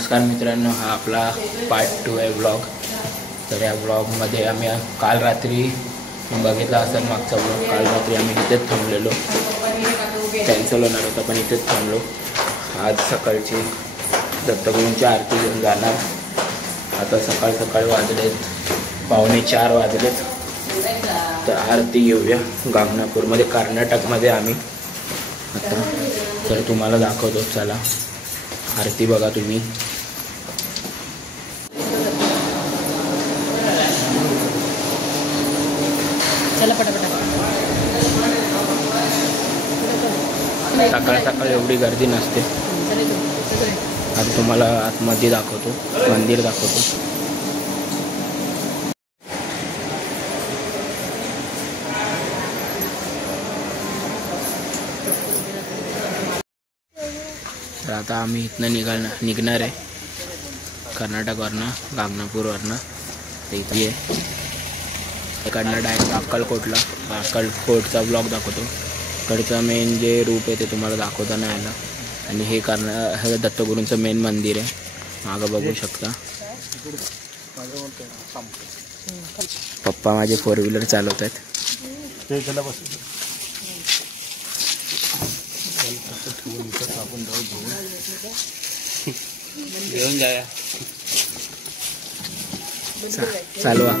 नमस्कार मित्रांनो, हा आपला पार्ट 2 आहे ब्लॉग। तर या ब्लॉगमध्ये आम्ही काल रात्री बघितला असेल मागचा ब्लॉग। काल रात्री आम्ही इथेच थांबलेलो, कॅन्सल होणार होता पण इथेच थांबलो। आज सकाळची दत्तगुरूंची आरती घेऊन जाणार। आता सकाळ सकाळ वाजलेत 3:45 वाजलेत। तर आरती घेऊया गांगनापूरमध्ये, कर्नाटकमध्ये आम्ही आता। तर तुम्हाला दाखवतो, चला आरती बघा तुम्ही। चला पटापटा। सकाळ सकाळ एवढी गर्दी नसते। आता तुम्हाला आतमध्ये दाखवतो, मंदिर दाखवतो। तर आता आम्ही इथनं निघणार आहे कर्नाटकवरनं, गांगनापूरवरनं। तर इथे इकडनं डायरेक्ट अक्कलकोटचा ब्लॉग दाखवतो। इकडचा मेन जे रूप आहे ते तुम्हाला दाखवता नाही आलं। आणि हे दत्तगुरूंचं मेन मंदिर आहे, मागं बघू शकता। पप्पा माझे 4 व्हीलर चालवत आहेत। घेऊन जाऊया, चालवा।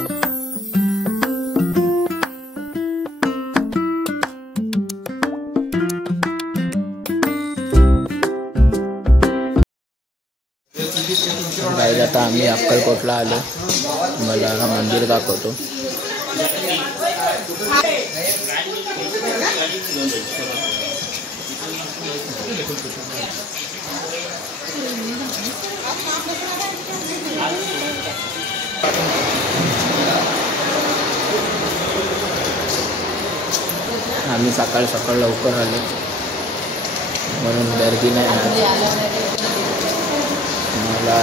गाईज आता आम्ही अक्कलकोटला आलो, मला मंदिर दाखवतो। आम्ही सकाळ सकाळ लवकर आलो म्हणून गर्दी नाही मला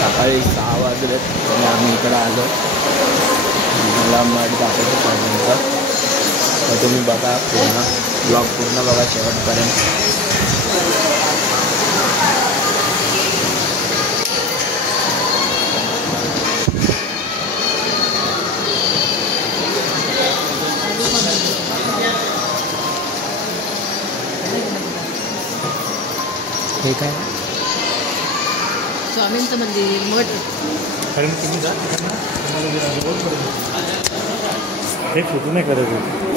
सकाळी 6 वाजलेत आणि आम्ही इकडं आलो। मला मठ दाखवतो स्वामींचा, तर तुम्ही बघा ब्लॉग पूर्ण बघा शेवटपर्यंत। हे काय स्वामींचं मंदिर मठ। हे फोटो नाही करत होते।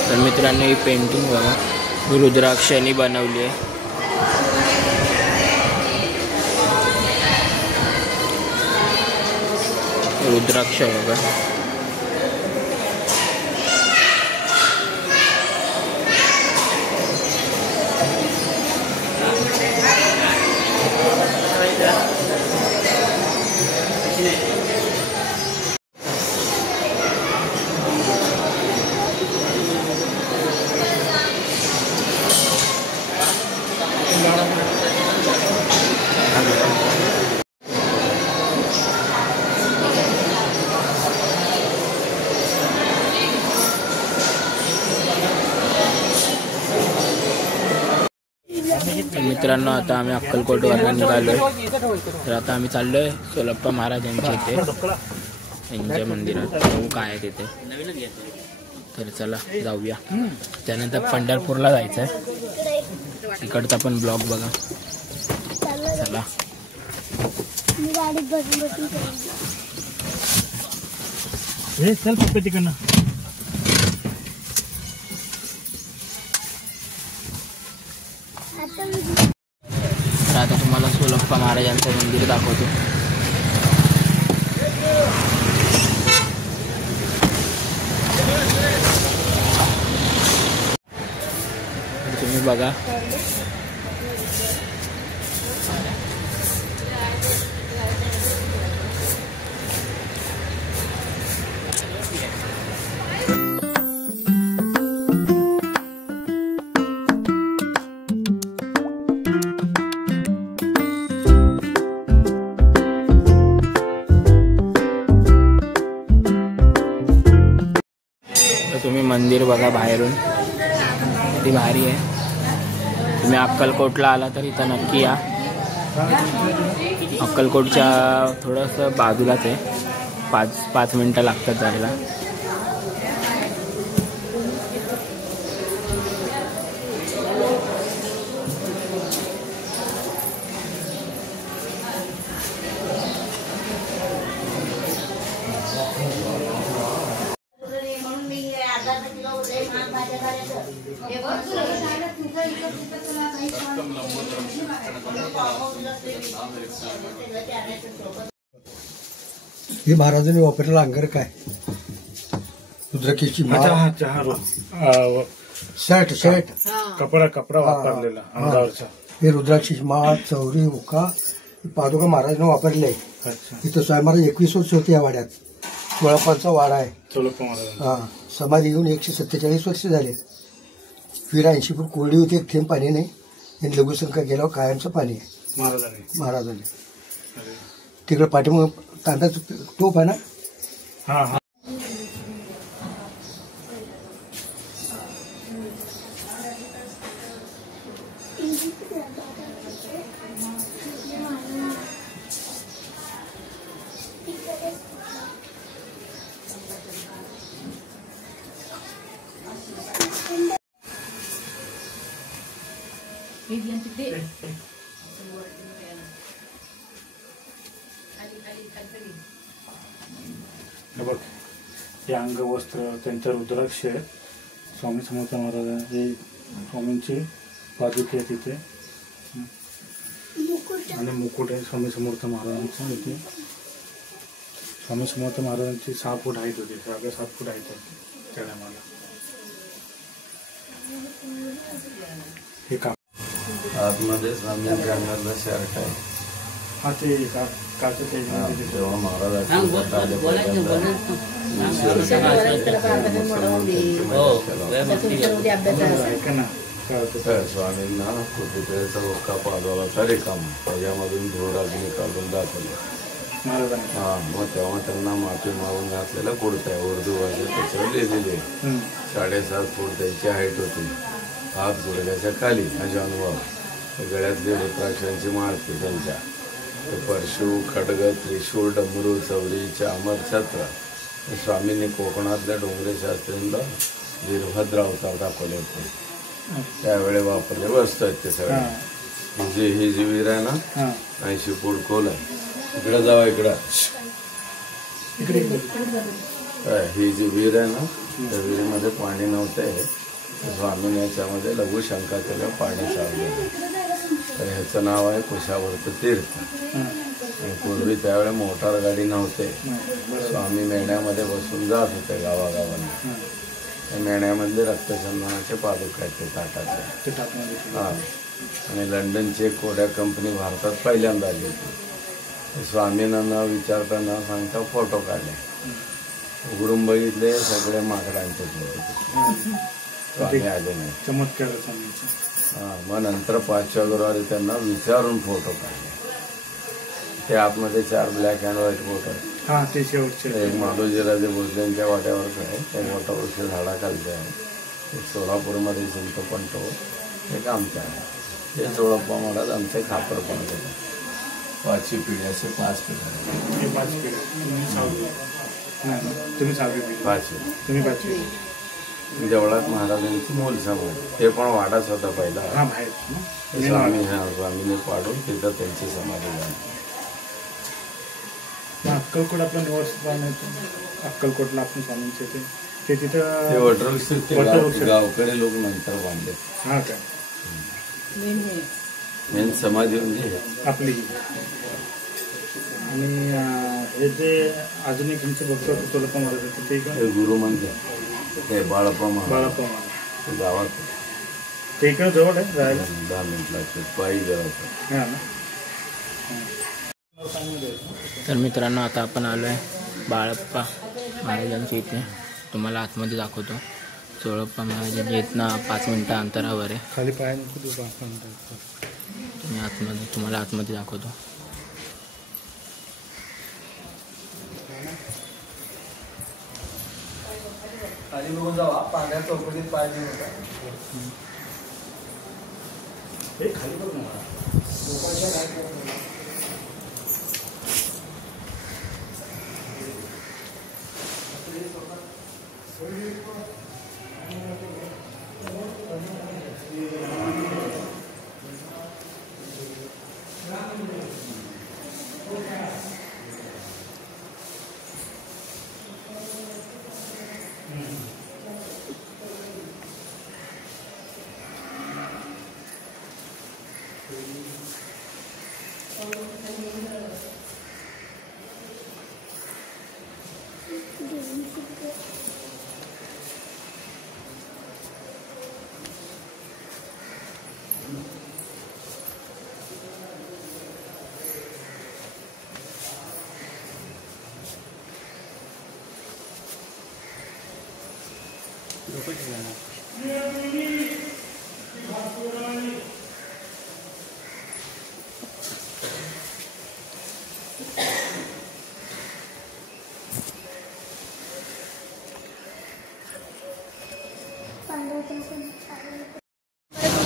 तर मित्रांनो, ही पेंटिंग बघा, रुद्राक्षांनी बनवली आहे। रुद्राक्ष बघा, मित्रांनो। आता आम्ही अक्कलकोटवरनं निघालोय, तर आता आम्ही चाललोय सोलप्पा महाराजांच्या इथे, यांच्या मंदिरात बघू काय आहे तिथे। तर चला जाऊया। त्यानंतर पंढरपूरला जायचं आहे, इकडचा पण ब्लॉग बघा, चला। हे चल पप्पा तिकडनं। तर आता तुम्हाला सोलप्पा महाराजांचं मंदिर दाखवतो। बघा. तुम्ही मंदिर बघा बाहेरून, किती भारी आहे. तुम्ही अक्कलकोटला आला तर इथं नक्की या. अक्कलकोटच्या थोडंसं बाजूलाच आहे, 5 मिनटं लागतात जायला. हे महाराजांनी वापरलेला अंगार काय? रुद्राक्षीची माळ, शर्ट कपडा वापरलेला अंगावरचा. हे रुद्राक्षीची माळ, चौरी, उका पादुका महाराजांनी वापरले. इथं स्वामी महाराज 21 वर्ष होते या वाड्यात. चोळप्पांचा वाडा आहे. हा, समाधी घेऊन 147 वर्ष झाले. फिर 80 फूट कोरडी होती, एक थेंब पाणी नाही. आणि लघुशंका गेल्यावर कायमचं पाणी आहे. महाराजांनी तिकडे पाठीमाग तांब्याचं टोप आहे ना. बघ, हे अंगवस्त्र, त्यांचं रुद्राक्ष, स्वामी समर्थ महाराजांचे स्वामींची पादुके आहे तिथे, आणि मुकुट आहे स्वामी समर्थ महाराजांचं. इथे स्वामी समर्थ महाराजांची 6 फूट हाईट होती, 7 फूट हाईट होती त्या टायमाला. हे काम आतमध्ये स्वामींच्या अंगातला शर्ट आहे. हा, ते काचं ते तेव्हा महाराजांच्या स्वामींना कुठेतरीचा हुक्का पाजवला तरी काम त्याच्यामधून धूळराजनी काढून दाखवलं. हा, मग तेव्हा त्यांना माफी मागून घातलेला कुर्ता आहे. उर्दू भाषेत त्याच्यावर लिहिलेली आहे. 7.5 फूट त्यांची हाईट होती. हात गुडघ्याच्या खाली माझा अनुभव. गळ्यातली रुद्राक्षांची माळती त्यांच्या. परशु, खडग, त्रिशूळ, डमरू, चौरी, चामर, छत्र. स्वामींनी कोकणातल्या डोंगरे शास्त्रींना वीरभद्र अवतार दाखवले होते. त्यावेळी वापरले वस्तू आहेत ते सगळे. ही जी वीर आहे ना, 80 फूट खोल आहे. इकडे जावा, इकडं. ही जी वीर आहे ना, त्या विहिरीमध्ये पाणी नव्हते. स्वामीने याच्यामध्ये लघुशंका केल्या, पाणी चाललेलं. तर ह्याचं नाव आहे कुशावर्त तीर्थ. पूर्वी त्यावेळी मोटार गाडी नव्हते. स्वामी मेण्यामध्ये बसून जात होते गावागावांना. त्या मेण्यामधले रक्तचंदनाचे पादुका आहेत ते ताटाचे. हा, आणि लंडनची एक कोड्या कंपनी भारतात पहिल्यांदा आली होती. स्वामींना न विचारता न सांगता फोटो काढले. उघडून बघितले, सगळे माकडांचे होते. स्वामी आले नाही. चमत्कार. हा, मग नंतर 5 फेब्रुवारी त्यांना विचारून फोटो काढले. ते आतमध्ये 4 ब्लॅक अँड व्हाईट फोटो आहेत. हा, ते शेवटचे. एक मालोजीराजे भोसलेंच्या वाट्यावरच आहे. ते मोठा वृक्ष झाडाखालचे आहे. एक सोलापूरमध्ये चिंतपंतो, एक आमच्या आहे. ते चोळप्पा महाराज आमचे खापर पण होते. 5वी पिढी असे 5 पिढ्या. 5 पिढ्या. तुम्ही 6वी पिढी. 5वी. तुम्ही 5वी. देवळात महाराजांची मूल समाज. ते पण वाडाच होता पहिला. स्वामीने पाडून तिथं त्यांची समाधी झाली. अक्कलकोट आपलं निवासस्थान आहे. अक्कलकोटला आपण स्वामींचे ते तिथं वटवृक्ष गावकडे लोक नंतर बांधले. हा, काय मेन समाधी म्हणजे आपली. आणि हे जे अजून एक तुमचं भक्त चोळप्पा महाराज ते गुरु मंदिर, हे बाळप्पा महाराज बाळप्पा महाराज गावात. ते इकडे जवळ आहे जायला 10 मिनिट लागतात पायी जायचं. हां ना. तर मित्रांनो आता आपण आलो आहे बाळप्पा महाराजांच्या इथे. तुम्हाला आतमध्ये दाखवतो. चोळप्पा महाराजांच्या इथनं 5 मिनिटं अंतरावर आहे. खाली पाय नको तू तुम्ही आतमध्ये तुम्हाला आतमध्ये दाखवतो. खाली बघून जावा पाण्यात चौकटीत पाय देऊ नका. हे खाली बघ ना.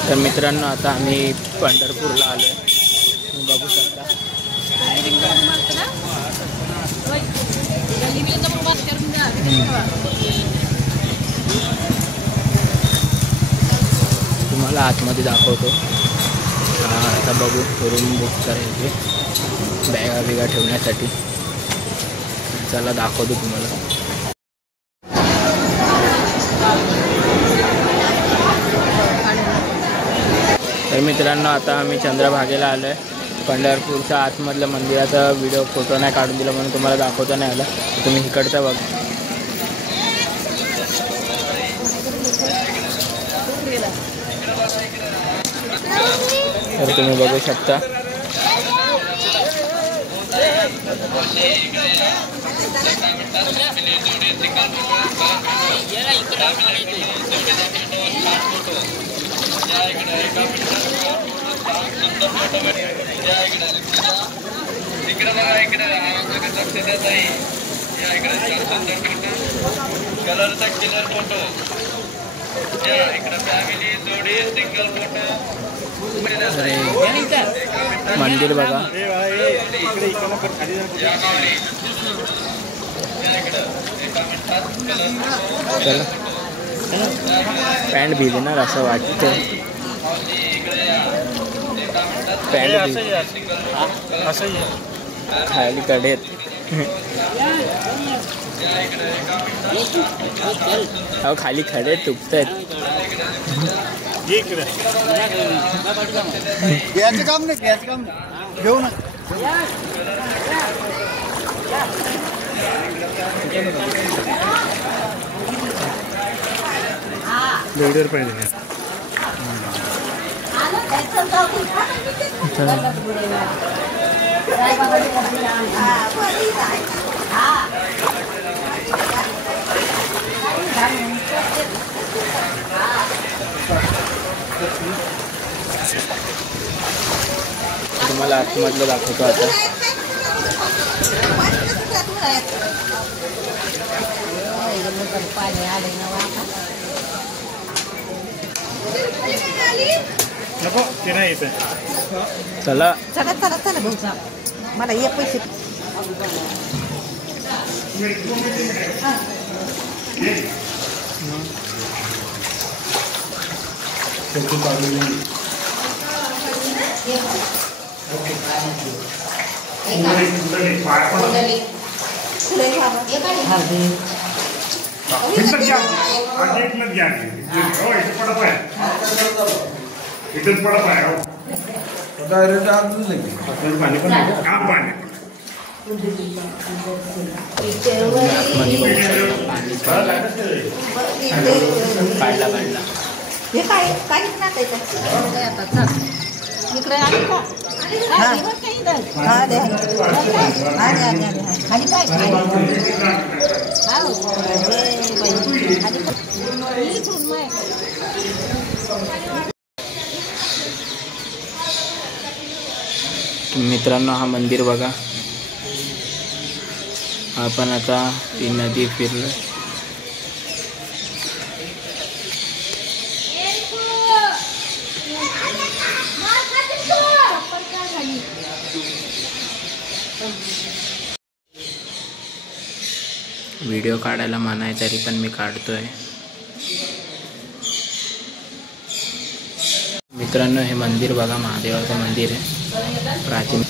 तर मित्रांनो आता आम्ही पंढरपूरला आलो आहे. तुम्ही बघू शकता. तुम्हाला आतमध्ये दाखवतो. आता बघू रूम बुक करायचे बॅगा बिगा ठेवण्यासाठी. चला दाखवतो तुम्हाला. तर मित्रांनो आता आम्ही चंद्रभागेला आलो आहे. पंढरपूरच्या आतमधलं मंदिराचा व्हिडिओ फोटो नाही काढून दिला म्हणून तुम्हाला दाखवता नाही आला. तुम्ही इकडचा बघा. तर तुम्ही बघू शकता. कलरचा क्लिअर फोटो इकडे फॅमिली जोडी सिंगल फोटो. मंदिर बघा. चला पॅन्ट भिले ना असं वाटतं. पॅन्ट खाली कडेत. अहो खाली खडे तुटत आहेत. घ्यायचं काम नाही घेऊ ना. लेडर पाहिजे. तुम्हाला आतमधलं दाखवतो आता. नको ते नाही येत. चला चला चला चला भाऊ मला ये पैसे. काढला हे काय काहीच ना त्याच्यात इकडे आली का खाली काय मित्रांनो, हा मंदिर बघा. आपण आता ती नदी फिरलो. व्हिडिओ काढायला मनाई तरी पण मी काढतोय. मित्रांनो, हे मंदिर बघा, महादेवाचं मंदिर आहे प्राचीन.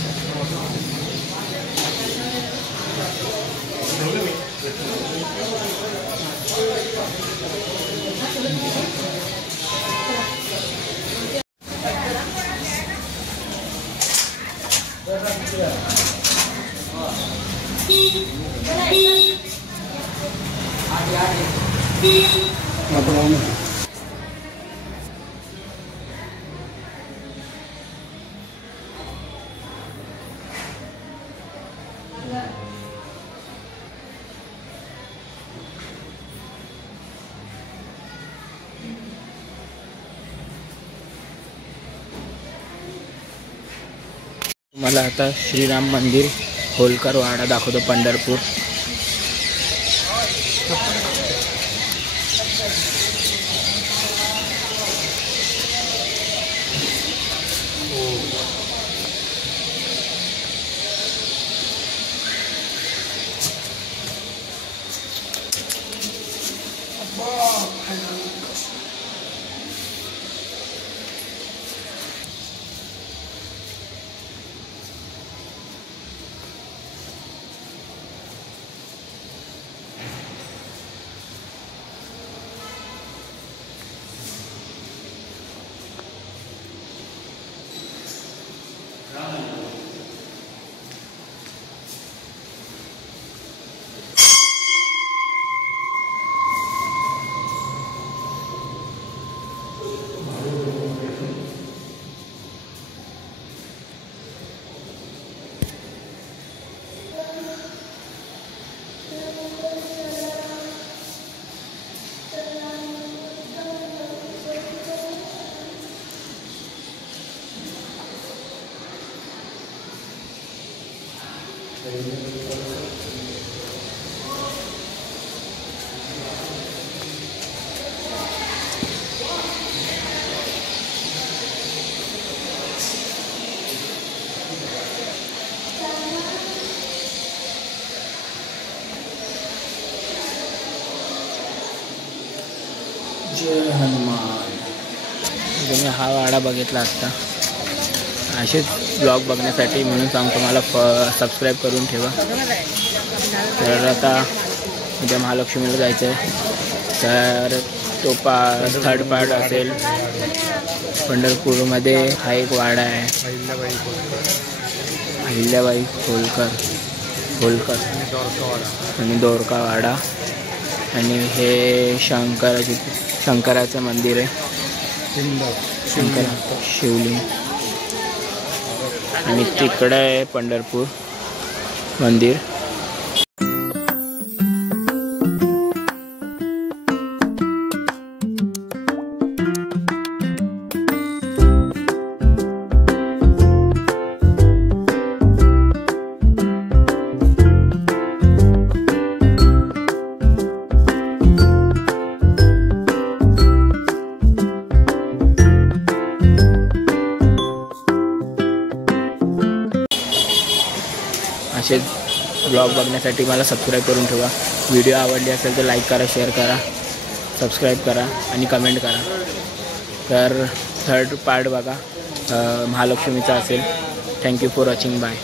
मला आता श्रीराम मंदिर होलकर वाडा दाखवतो, पंढरपूर. जय हनुमान. तुम्ही हा वाडा बघितला असता. असेच ब्लॉग बघण्यासाठी म्हणून सांगतो, मला सबस्क्राईब करून ठेवा. तर आता उद्या महालक्ष्मीला जायचं आहे, तर तो थर्ड पार्ट असेल. पंढरपूरमध्ये हा एक वाडा आहे, अहिल्याबाई होलकर आणि दोरका वाडा. आणि हे शंकराचं मंदिर आहे, शिवलिंग. आणि तिकडे आहे पंढरपूर मंदिर. असे ब्लॉग बघण्यासाठी मला सबस्क्राईब करून ठेवा. व्हिडिओ आवडली असेल तर लाईक करा, शेअर करा, सबस्क्राईब करा आणि कमेंट करा. तर थर्ड पार्ट बघा, महालक्ष्मीचा असेल. Thank you for watching. बाय.